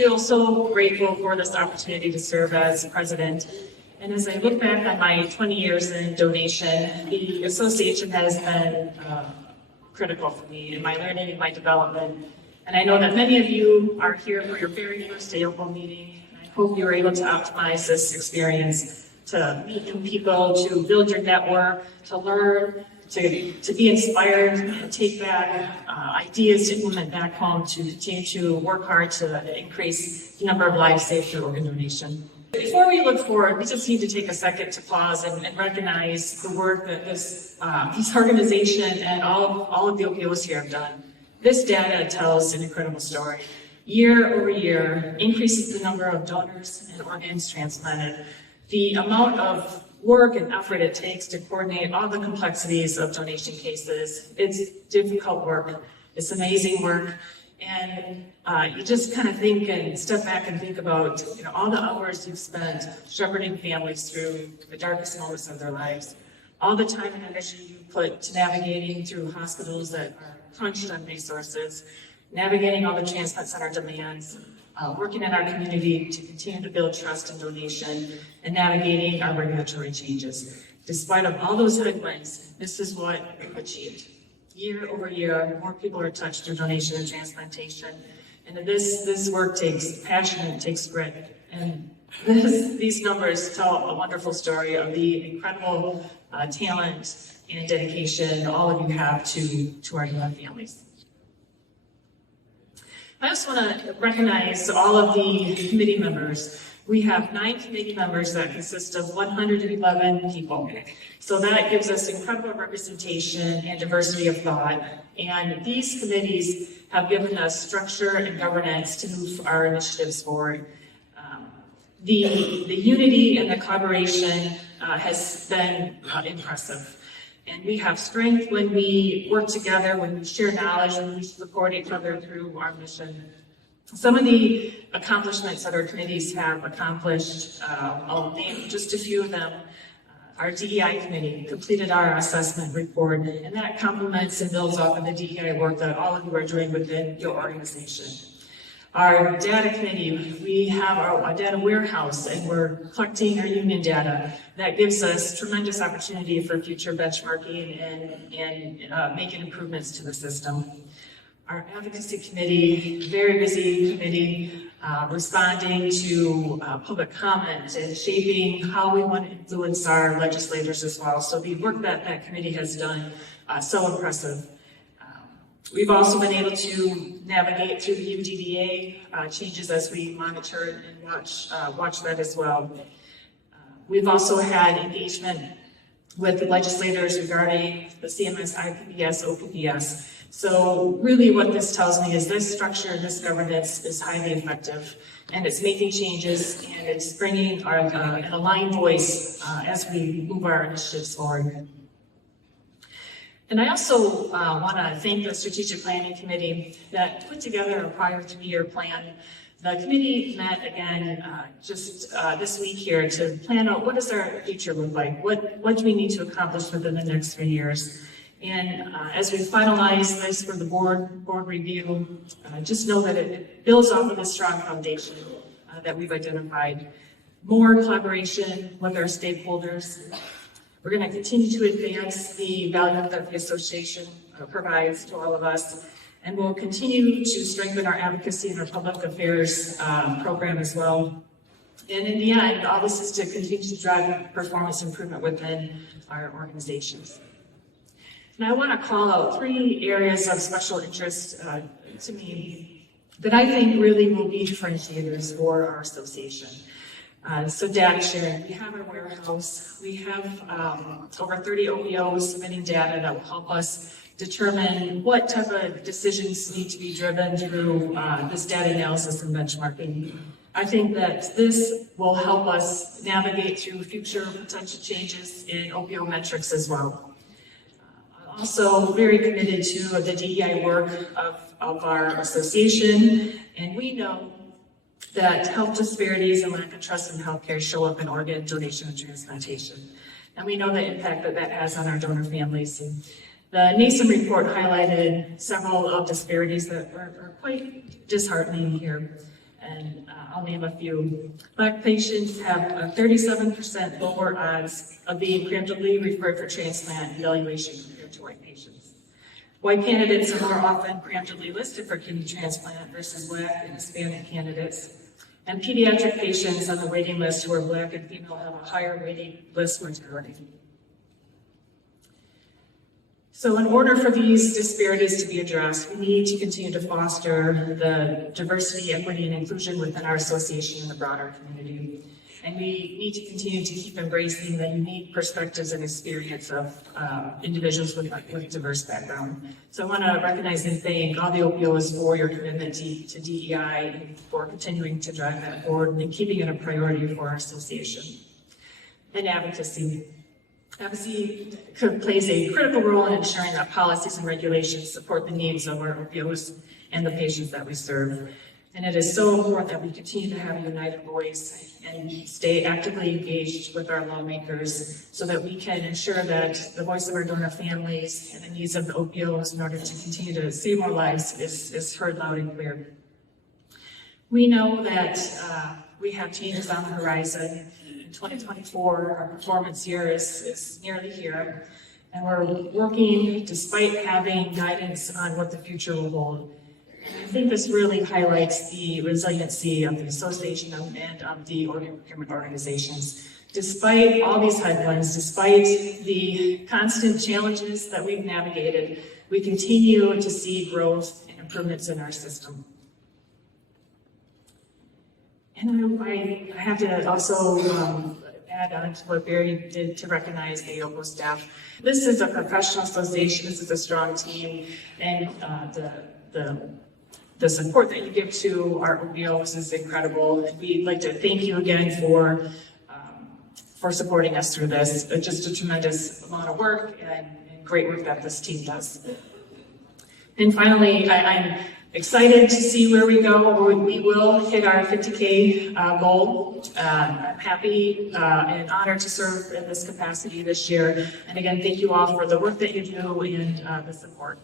feel so grateful for this opportunity to serve as president. And as I look back on my 20 years in donation, the association has been critical for me in my learning and my development. And I know that many of you are here for your very first AOPO meeting. I hope you were able to optimize this experience to meet new people, to build your network, to learn, to be inspired and take back ideas to implement back home, to continue to work hard to increase the number of lives saved through organ donation. Before we look forward, we just need to take a second to pause and recognize the work that this organization and all of the OPOs here have done. This data tells an incredible story. Year over year, increases the number of donors and organs transplanted. The amount of work and effort it takes to coordinate all the complexities of donation cases. It's difficult work. It's amazing work. And you just kind of think and step back and think about all the hours you've spent shepherding families through the darkest moments of their lives, all the time and energy you put to navigating through hospitals that are crunched on resources, navigating all the transplant center demands, working in our community to continue to build trust and donation, and navigating our regulatory changes. Despite of all those headwinds, this is what we've achieved. Year over year, more people are touched through donation and transplantation. And this work takes passion and it takes grit. And these numbers tell a wonderful story of the incredible talent and dedication all of you have to our young families. I also want to recognize all of the committee members. We have 9 committee members that consist of 111 people. So that gives us incredible representation and diversity of thought. And these committees have given us structure and governance to move our initiatives forward. The unity and the collaboration has been impressive. And we have strength when we work together, when we share knowledge, when we support each other through our mission. Some of the accomplishments that our committees have accomplished, I'll name just a few of them. Our DEI committee completed our assessment report, and that complements and builds off of the DEI work that all of you are doing within your organization. Our data committee, we have our data warehouse, and we're collecting our union data. That gives us tremendous opportunity for future benchmarking and making improvements to the system. Our advocacy committee, very busy committee, responding to public comment and shaping how we want to influence our legislators as well. So the work that committee has done, so impressive. We've also been able to navigate through the UDDA changes as we monitor and watch that as well. We've also had engagement with the legislators regarding the CMS, IPPS, OPPS. So really what this tells me is this structure, this governance is highly effective, and it's making changes and it's bringing an aligned voice as we move our initiatives forward. And I also want to thank the Strategic Planning Committee that put together a prior 3-year plan. The committee met again just this week here to plan out what does our future look like, what do we need to accomplish within the next 3 years. And as we finalize this for the board review, just know that it builds off of a strong foundation that we've identified. More collaboration with our stakeholders. We're going to continue to advance the value that the association provides to all of us, and we'll continue to strengthen our advocacy and our public affairs program as well. And in the end, all this is to continue to drive performance improvement within our organizations. And I want to call out 3 areas of special interest to me that I think really will be differentiators for our association. So data sharing, we have our warehouse, we have over 30 OPOs submitting data that will help us determine what type of decisions need to be driven through this data analysis and benchmarking. I think that this will help us navigate through future potential changes in OPO metrics as well. Also very committed to the DEI work of our association, and we know that health disparities and lack of trust in healthcare show up in organ donation and transplantation. And we know the impact that has on our donor families. And the NASM report highlighted several of disparities that are quite disheartening here. And I'll name a few. Black patients have 37% lower odds of being preemptively referred for transplant evaluation compared to white patients. White candidates are more often preemptively listed for kidney transplant versus Black and Hispanic candidates. And pediatric patients on the waiting list who are Black and female have a higher waiting list mortality. So in order for these disparities to be addressed, we need to continue to foster the diversity, equity, and inclusion within our association and the broader community. And we need to continue to keep embracing the unique perspectives and experience of individuals with diverse background. So I want to recognize and thank all the OPOs for your commitment to DEI and for continuing to drive that forward and keeping it a priority for our association. And advocacy. Advocacy plays a critical role in ensuring that policies and regulations support the needs of our OPOs and the patients that we serve. And it is so important that we continue to have a united voice and stay actively engaged with our lawmakers so that we can ensure that the voice of our donor families and the needs of the OPOs in order to continue to save more lives is heard loud and clear. We know that we have changes on the horizon. 2024, our performance year is nearly here, and we're working despite having guidance on what the future will hold. And I think this really highlights the resiliency of the association and of the organ procurement organizations. Despite all these headwinds, despite the constant challenges that we've navigated, we continue to see growth and improvements in our system. And I have to also add on to what Barry did to recognize the AOPO staff. This is a professional association, this is a strong team, and the support that you give to our OPOs is incredible. And we'd like to thank you again for supporting us through this. It's just a tremendous amount of work and great work that this team does. And finally, I'm excited to see where we go. We will hit our 50K goal. I'm happy and honored to serve in this capacity this year. And again, thank you all for the work that you do and the support.